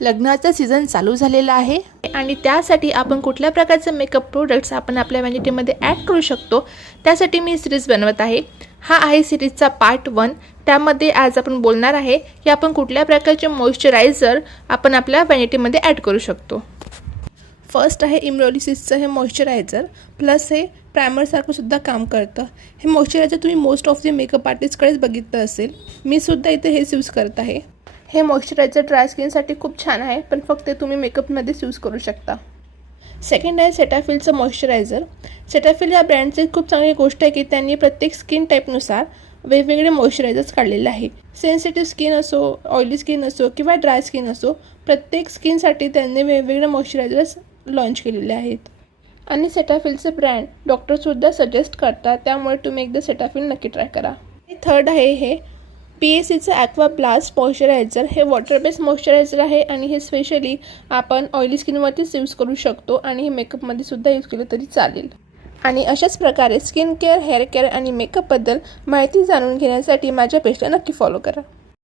लग्नाचा सीझन चालू झालेला आहे आणि त्यासाठी आपण कुठल्या प्रकारचे मेकअप प्रोडक्ट्स आपण आपल्या व्हॅनिटीमध्ये ॲड करू शकतो त्यासाठी मी सिरीज बनवत आहे। हा आहे सिरीजचा पार्ट 1। त्यामध्ये आज आपण बोलणार आहे की आपण कुठल्या प्रकारचे मॉइश्चरायझर आपण आपल्या व्हॅनिटीमध्ये ॲड करू शकतो। फर्स्ट आहे इम्रोलिसिसचं हे मॉइश्चरायझर, प्लस हे प्रायमरसारखं सुद्धा काम करतं। हे मॉइश्चरायझर तुम्ही मोस्ट ऑफ द मेकअप आर्टिस्टकडेच बघितलं असेल, मी सुद्धा इथे हेच यूज करत आहे। हे मॉइश्चरायझर ड्राय स्किनसाठी खूप छान आहे, पण फक्त तुम्ही मेकअपमध्येच यूज करू शकता। सेकंड आहे सेटाफिलचं मॉइश्चरायझर। सेटाफिल या ब्रँडची खूप चांगली गोष्ट आहे की त्यांनी प्रत्येक स्किन टाईपनुसार वेगवेगळे मॉइश्चरायझर्स काढलेले आहे। सेन्सिटिव्ह स्किन असो, ऑइली स्किन असो किंवा ड्राय स्किन असो, प्रत्येक स्किनसाठी त्यांनी वेगवेगळे मॉइश्चरायझर्स लॉन्च केलेले आहेत आणि सेटाफिलचे ब्रँड डॉक्टरसुद्धा सजेस्ट करतात, त्यामुळे तुम्ही एकदा सेटाफिल नक्की ट्राय करा। थर्ड आहे हे PACचं ॲक्वा ब्लास्ट मॉइश्चरायझर। हे वॉटर बेस्ड मॉइश्चरायझर आहे आणि हे स्पेशली आपण ऑइली स्किनवरतीच यूज करू शकतो आणि हे मेकअपमध्ये सुद्धा यूज केलं तरी चालेल। आणि अशाच प्रकारे स्किन केअर, हेअर केअर आणि मेकअपबद्दल माहिती जाणून घेण्यासाठी माझ्या पेजला नक्की फॉलो करा।